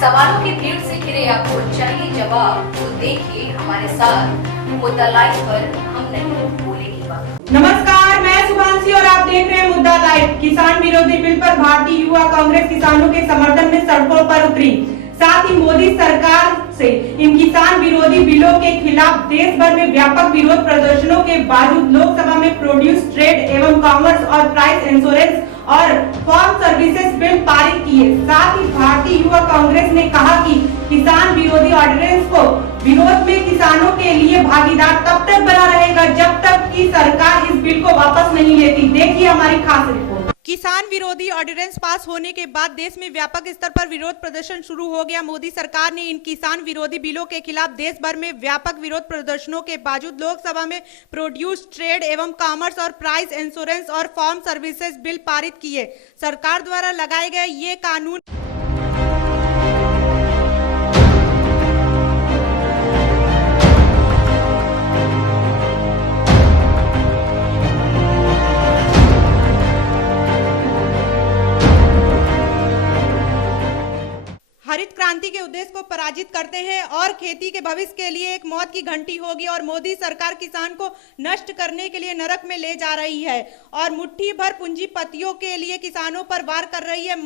सवालों की भीड़ से घिरे आपको चाहिए जवाब, तो देखिए हमारे साथ मुद्दा लाइव पर हम नहीं बोलेंगे बात। नमस्कार, मैं शुभांशी और आप देख रहे हैं मुद्दा लाइव। किसान विरोधी बिल पर भारतीय युवा कांग्रेस किसानों के समर्थन में सड़कों पर उतरी। साथ ही मोदी सरकार से इन किसान विरोधी बिलों के खिलाफ देश भर में व्यापक विरोध प्रदर्शनों के बावजूद लोकसभा में प्रोड्यूस ट्रेड एवं कॉमर्स और प्राइस इंश्योरेंस और फार्म सर्विसेज बिल पारित किए। साथ ही भारतीय युवा कांग्रेस ने कहा कि किसान विरोधी ऑर्डिनेंस को विरोध में किसानों के लिए भागीदार तब तक बना रहेगा जब तक कि सरकार इस बिल को वापस नहीं लेती। देखिए हमारी खास रिपोर्ट। किसान विरोधी ऑर्डिनेंस पास होने के बाद देश में व्यापक स्तर पर विरोध प्रदर्शन शुरू हो गया। मोदी सरकार ने इन किसान विरोधी बिलों के खिलाफ देश भर में व्यापक विरोध प्रदर्शनों के बावजूद लोकसभा में प्रोड्यूस ट्रेड एवं कॉमर्स और प्राइस इंश्योरेंस और फार्म सर्विसेज बिल पारित किए। सरकार द्वारा लगाए गए ये कानून हरित क्रांति के उद्देश्य को पराजित करते हैं और खेती के भविष्य के लिए एक मौत की घंटी होगी। और मोदी सरकार किसान को नष्ट करने के लिए नरक में ले जा रही है और मुट्ठी भर पूंजीपतियों के लिए किसानों पर वार कर रही है।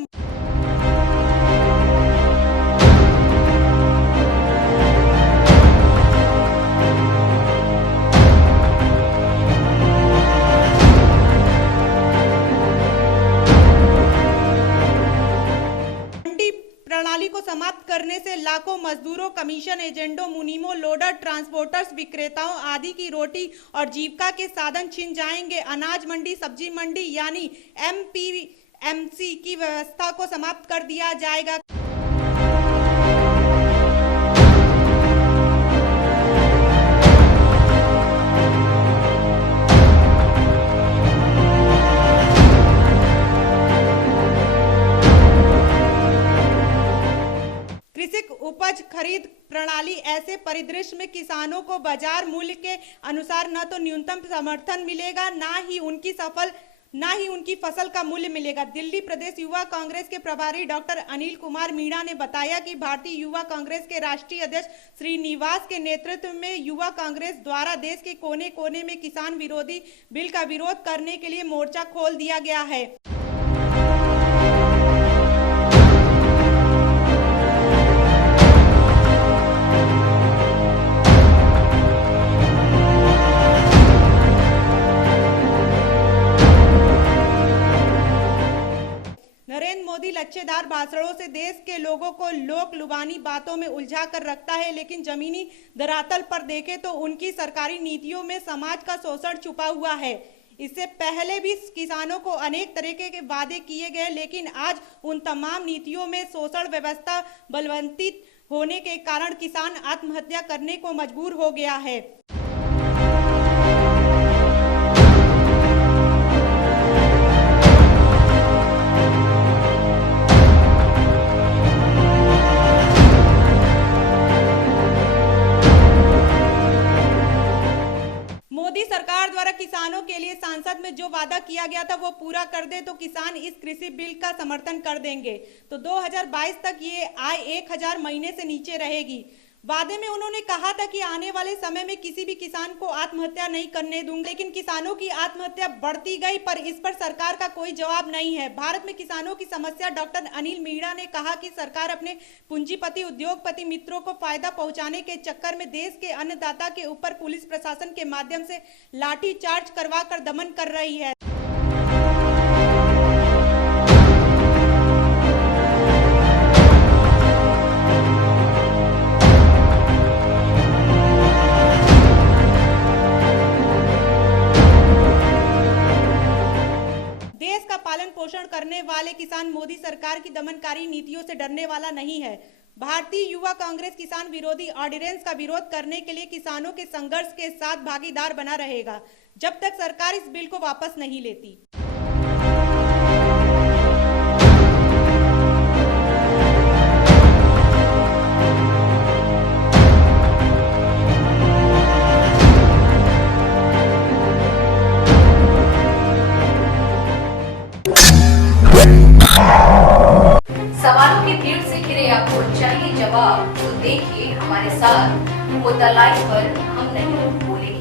प्रणाली को समाप्त करने से लाखों मजदूरों, कमीशन एजेंटों, मुनीमों, लोडर, ट्रांसपोर्टर्स, विक्रेताओं आदि की रोटी और जीविका के साधन छिन जाएंगे। अनाज मंडी, सब्जी मंडी यानी एमपीएमसी की व्यवस्था को समाप्त कर दिया जाएगा। कृषि उपज खरीद प्रणाली ऐसे परिदृश्य में किसानों को बाजार मूल्य के अनुसार न तो न्यूनतम समर्थन मिलेगा, ना ही उनकी फसल का मूल्य मिलेगा। दिल्ली प्रदेश युवा कांग्रेस के प्रभारी डॉक्टर अनिल कुमार मीणा ने बताया कि भारतीय युवा कांग्रेस के राष्ट्रीय अध्यक्ष श्रीनिवास के नेतृत्व में युवा कांग्रेस द्वारा देश के कोने कोने में किसान विरोधी बिल का विरोध करने के लिए मोर्चा खोल दिया गया है। नरेंद्र मोदी लच्छेदार भाषणों से देश के लोगों को लोक लुभानी बातों में उलझा कर रखता है, लेकिन जमीनी धरातल पर देखें तो उनकी सरकारी नीतियों में समाज का शोषण छुपा हुआ है। इससे पहले भी किसानों को अनेक तरीके के वादे किए गए, लेकिन आज उन तमाम नीतियों में शोषण व्यवस्था बलवंतित होने के कारण किसान आत्महत्या करने को मजबूर हो गया है। मोदी सरकार द्वारा किसानों के लिए संसद में जो वादा किया गया था वो पूरा कर दे तो किसान इस कृषि बिल का समर्थन कर देंगे। तो 2022 तक ये आय 1000 महीने से नीचे रहेगी। वादे में उन्होंने कहा था कि आने वाले समय में किसी भी किसान को आत्महत्या नहीं करने दूंगा, लेकिन किसानों की आत्महत्या बढ़ती गई, पर इस पर सरकार का कोई जवाब नहीं है। भारत में किसानों की समस्या डॉक्टर अनिल मीणा ने कहा कि सरकार अपने पूंजीपति उद्योगपति मित्रों को फायदा पहुंचाने के चक्कर में देश के अन्नदाता के ऊपर पुलिस प्रशासन के माध्यम से लाठी चार्ज करवा कर दमन कर रही है। पालन पोषण करने वाले किसान मोदी सरकार की दमनकारी नीतियों से डरने वाला नहीं है। भारतीय युवा कांग्रेस किसान विरोधी ऑर्डिनेंस का विरोध करने के लिए किसानों के संघर्ष के साथ भागीदार बना रहेगा जब तक सरकार इस बिल को वापस नहीं लेती। की भीड़ से घिरे आपको चाहिए जवाब, तो देखिए हमारे साथ मुद्दा लाइव पर हम नहीं बोलेंगे।